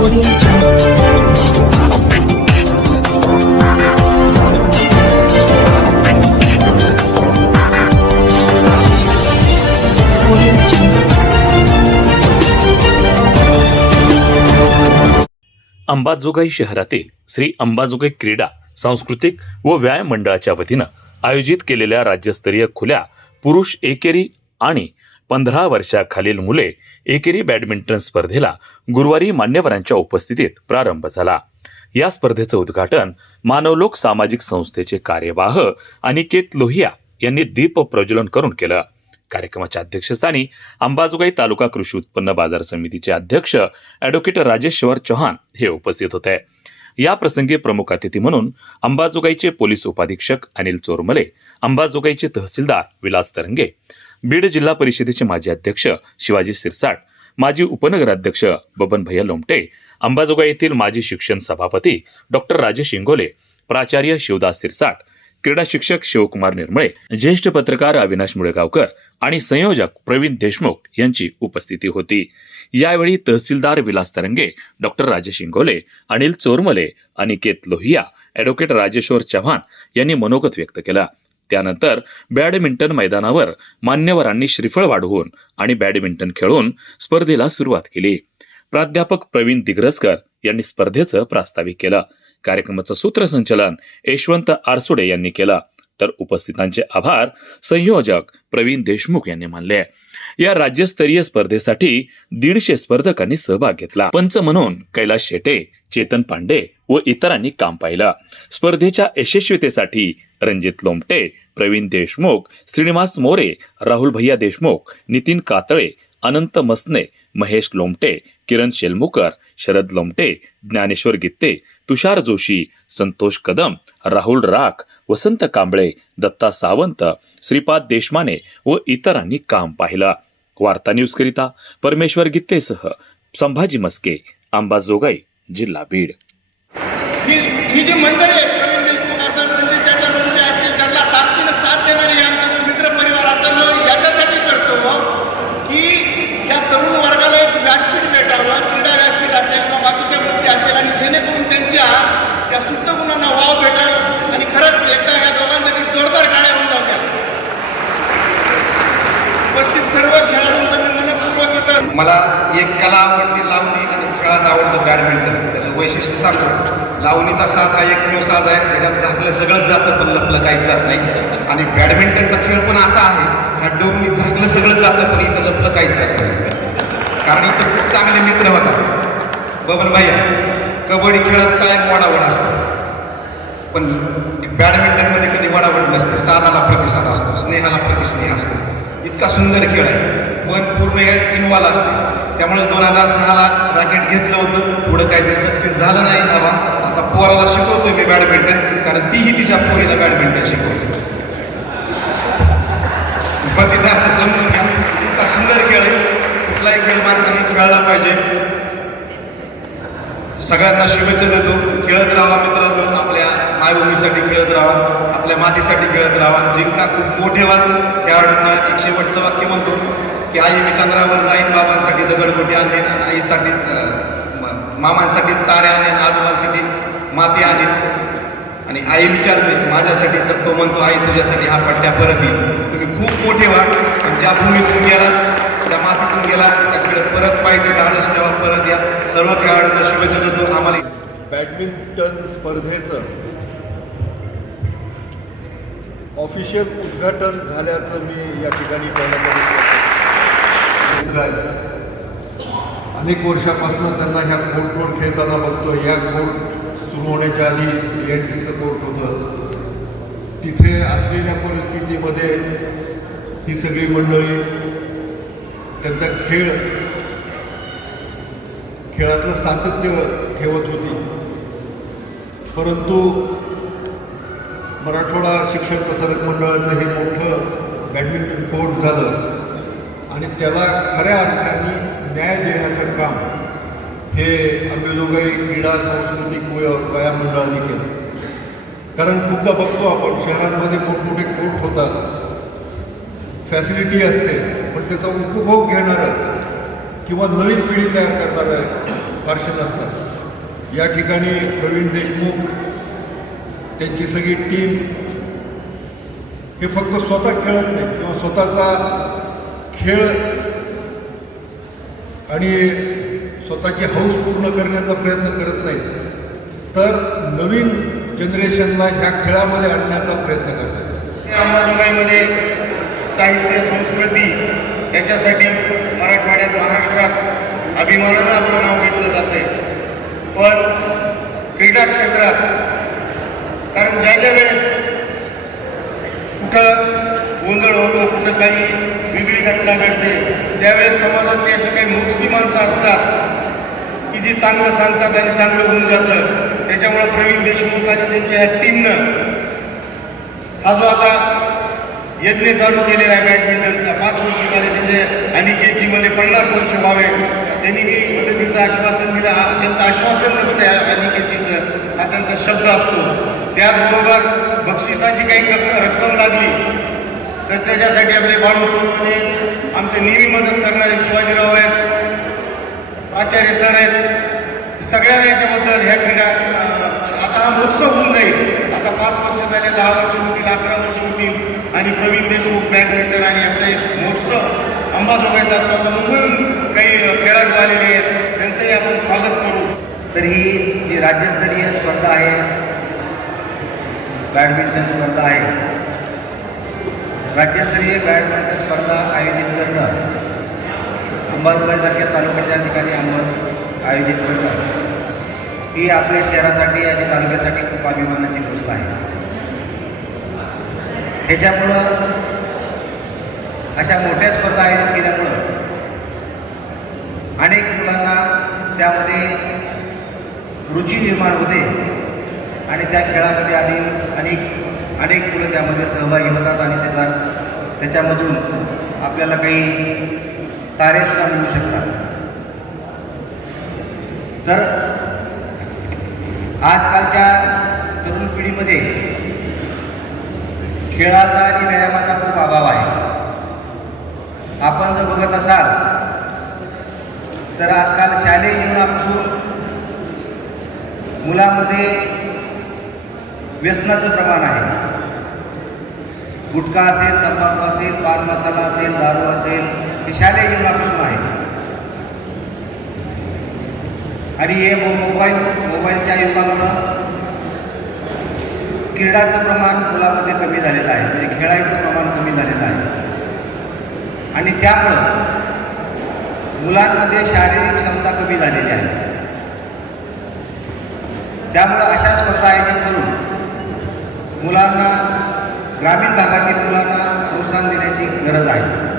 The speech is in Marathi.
अंबाजोगाई शहरातील श्री अंबाजोगाई क्रीडा सांस्कृतिक व व्यायाम मंडळाच्या वतीनं आयोजित केलेल्या राज्यस्तरीय खुल्या पुरुष एकेरी आणि पंधरा वर्षाखालील मुले एकेरी बॅडमिंटन स्पर्धेला गुरुवारी मान्यवरांच्या उपस्थितीत प्रारंभ झाला. या स्पर्धेचं उद्घाटन मानवलोक सामाजिक संस्थेचे कार्यवाह अनिकेत लोहिया यांनी दीप प्रज्वलन करून केलं. कार्यक्रमाच्या अध्यक्षस्थानी अंबाजोगाई तालुका कृषी उत्पन्न बाजार समितीचे अध्यक्ष ॲडव्होकेट राजेश्वर चव्हाण हे उपस्थित होते. या प्रसंगी प्रमुख अतिथी म्हणून अंबाजोगाईचे पोलीस उपाधीक्षक अनिल चोरमले अंबाजोगाईचे तहसीलदार विलास तरंगे बीड जिल्हा परिषदेचे माजी अध्यक्ष शिवाजी सिरसाट माजी उपनगराध्यक्ष बबन भैया लोमटे अंबाजोगाई येथील माजी शिक्षण सभापती डॉक्टर राजेश इंगोले प्राचार्य शिवदास सिरसाट क्रीडा शिक्षक शिवकुमार निर्मळे ज्येष्ठ पत्रकार अविनाश मुळेगावकर आणि संयोजक प्रवीण देशमुख यांची उपस्थिती होती. यावेळी तहसीलदार विलास तरंगे डॉक्टर राजेश इंगोले अनिल चोरमले अनिकेत लोहिया ॲडव्होकेट राजेश्वर चव्हाण यांनी मनोगत व्यक्त केलं. त्यानंतर बॅडमिंटन मैदानावर मान्यवरांनी श्रीफळ वाढवून आणि बॅडमिंटन खेळून स्पर्धेला सुरुवात केली. प्राध्यापक प्रवीण दिग्रसकर यांनी स्पर्धेचं प्रास्ताविक केलं. कार्यक्रमाचं सूत्रसंचलन यशवंत आरसुडे यांनी केलं. तर उपस्थितांचे आभार संयोजक प्रवीण देशमुख यांनी मानले. या राज्यस्तरीय स्पर्धेसाठी दीडशे स्पर्धकांनी सहभाग घेतला. पंच म्हणून कैलास शेटे चेतन पांडे व इतरांनी काम पाहिलं. स्पर्धेच्या यशस्वीतेसाठी रणजित लोमटे प्रवीण देशमुख श्रीनिवास मोरे राहुल भैया देशमुख नितीन कातळे अनंत मसने महेश लोमटे किरण शेलमुकर शरद लोमटे ज्ञानेश्वर गित्ते तुषार जोशी संतोष कदम राहुल राख वसंत कांबळे दत्ता सावंत श्रीपाद देशमाने व इतरांनी काम पाहिलं. वार्ता न्यूजकरिता परमेश्वर गित्तेसह संभाजी मस्के अंबाजोगाई जिल्हा बीड. ही जी मंडळी आहेत प्रवीण देशमुख असेल असतील त्यांना ताकदीनं साथ देणारी हे आमचा जो मित्र परिवार आता मी याच्यासाठी करतो की या तरुण वर्गाला एक व्यासपीठ भेटावं क्रीडा व्यासपीठ असेल किंवा बाकीच्या गोष्टी असतील आणि जेणेकरून त्यांच्या या सुप्त गुणांना वाव भेटेल आणि खरंच एकदा या दोघांसाठी जोरदार गाड्या होऊन जाऊ द्या. उपस्थित सर्व खेळाडूंचं मी मनपूर्वक इथं मला एक कला आवडते लावणी आणि खेळात आवडतं बॅडमिंटन त्याचं वैशिष्ट्य सांगतो. लावणीचा साज हा एकमेव साज आहे. त्याच्यात झाकलं सगळंच जातं पण लपलं काहीच जात नाही. आणि बॅडमिंटनचा खेळ पण असा आहे. ह्या डोंगणी झाकलं सगळं जातं पण इथं लपलं काहीच जात नाही. कारण इथं खूप चांगले मित्र होतात. बबन भाई कबड्डी खेळात काय वडावड असतो. पण बॅडमिंटनमध्ये कधी वडावड नसते. साधाला प्रतिसाद असतो स्नेहाला प्रतिस्नेह असतो. इतका सुंदर खेळ आहे. पण पूर्ण इन्वॉल्व असते. त्यामुळे दोन हजार सहाला रॅकेट घेतलं होतं. पुढं काही ते सक्सेस झालं नाही बाबा. आता पोराला शिकवतोय मी बॅडमिंटन कारण तीही तिच्या पोरीला बॅडमिंटन शिकवते प्रतिदार्थ समजून घ्या. इतका सुंदर खेळ आहे. कुठलाही खेळ माणसाने खेळला पाहिजे. सगळ्यांना शुभेच्छा देतो. खेळत राहा मित्रांनो. आपल्या मायभूमीसाठी खेळत राहा. आपल्या मातीसाठी खेळत राहा. जिंका खूप मोठे व्हा खेळाडूंना एक शेवटचं वाक्य म्हणतो की आई मी चंद्रावर जाईन. बाबांसाठी दगडगोटी आणेन आईसाठी मामांसाठी ताऱ्या आणेन आजोबांसाठी माती आणेन आणि आई विचारते माझ्यासाठी तर तो म्हणतो आई तुझ्यासाठी हा पट्ट्या परत येईल. तुम्ही खूप मोठे व्हा आणि ज्या भूमीतून गेला त्या मातीतून गेला त्याकडे परत पाहिजे धाडस ठेवा परत या. सर्व खेळाडूंना शुभेच्छा देतो. आम्हाला बॅडमिंटन स्पर्धेचं ऑफिशियल उद्घाटन झाल्याचं मी या ठिकाणी पहिल्यांदा अनेक वर्षापासून त्यांना ह्या कोर्टवर खेळताना बघतो या कोर्ट सुरू होण्याच्या आधी एन सीचं कोर्ट होतं. तिथे असलेल्या परिस्थितीमध्ये ही सगळी मंडळी त्यांचा खेळ खेळातलं सातत्य ठेवत होती. परंतु मराठवाडा शिक्षण प्रसारक मंडळाचं हे मोठं बॅडमिंटन कोर्ट झालं. आणि त्याला खऱ्या अर्थाने न्याय देण्याचं काम हे अंबेजोगाई क्रीडा सांस्कृतिक वया मंडळाने केलं. कारण खूपदा बघतो आपण शहरांमध्ये मोठमोठे कोर्ट होतात. फॅसिलिटी असते पण त्याचा उपभोग घेणारं किंवा नवीन पिढी तयार करणारं फारसे नसतात या ठिकाणी प्रवीण देशमुख त्यांची सगळी टीम हे फक्त स्वतः खेळत नाही किंवा स्वतःचा खेळ आणि स्वतःची हौस पूर्ण करण्याचा प्रयत्न करत नाही तर नवीन जनरेशनला ह्या खेळामध्ये आणण्याचा प्रयत्न करतात अंबाजोगाईमध्ये साहित्य संस्कृती याच्यासाठी मराठवाड्यात महाराष्ट्रात अभिमानानं आपलं नाव घेतलं जाते पण क्रीडा क्षेत्रात कारण ज्या ज्या वेळेस कुठं गोंधळ होतो कुठं काही वेगळी घटना घडते. त्यावेळेस समाजातली अशी काही मोजकी माणसं असतात की जी चांगलं सांगतात आणि चांगलं होऊन जातं. त्याच्यामुळं प्रवीण देशमुख आणि त्यांच्या ह्या टीमनं हा जो आता यज्ञ चालू केलेला आहे बॅडमिंटनचा पाच वर्ष झाले त्याचे अनिकेतजी मध्ये पन्नास वर्ष व्हावे. त्यांनी ही मदतीचं आश्वासन दिलं. हा त्यांचं आश्वासन नसतं या अनिकेतीचं हा त्यांचा शब्द असतो. त्याचबरोबर बक्षिसाची काही रक्कम लागली. त्याच्यासाठी आपले आमचे नेहमी मदत करणारे शिवाजीराव आहेत आचार्य सर आहेत सगळ्यांना याच्याबद्दल ह्या क्रीडा आता हा महोत्सव होऊन जाईल. आता पाच वर्ष झाले दहा वर्ष होतील अकरा वर्ष होतील आणि प्रवीण देशमुख बॅडमिंटन आणि याचे महोत्सव अंबाजोगाईचा आता म्हणून काही खेळाडू आलेले आहेत त्यांचंही आपण स्वागत करू. तर ही जी राज्यस्तरीय स्पर्धा आहे बॅडमिंटन स्पर्धा आहे राज्यस्तरीय बॅडमिंटन स्पर्धा आयोजित करणं अंबाजोगाईसारख्या तालुक्याच्या ठिकाणी अंबा आयोजित करणं ही आपल्या शहरासाठी आणि तालुक्यासाठी खूप अभिमानाची गोष्ट आहे. त्याच्यामुळं अशा मोठ्या स्पर्धा आयोजित केल्यामुळं अनेक मुलांना त्यामध्ये रुची निर्माण होते आणि त्या खेळामध्ये आणि अनेक अनेक मुलं त्यामध्ये सहभागी होतात आणि त्याचा त्याच्यामधून आपल्याला काही तारेसुद्धा मिळू शकतात. तर आजकालच्या तरुण पिढीमध्ये खेळाचा आणि व्यायामाचा खूप अभाव आहे. आपण जर बघत असाल तर आजकाल शालेय जीवनापासून मुलामध्ये व्यसनाचं प्रमाण आहे. गुटखा असेल तंबाखू असेल पान मसाला असेल दारू असेल हे शालेय जीवनापासून आहे आणि हे मोबाईल मोबाईलच्या युगामुळं क्रीडाचं प्रमाण मुलामध्ये कमी झालेलं आहे. म्हणजे खेळायचं प्रमाण कमी झालेलं आहे. आणि त्यामुळं मुलांमध्ये शारीरिक क्षमता कमी झालेली आहे. त्यामुळं अशा स्पर्धा आयोजित करून मुलांना ग्रामीण भागातील मुलांना प्रोत्साहन देण्याची गरज आहे.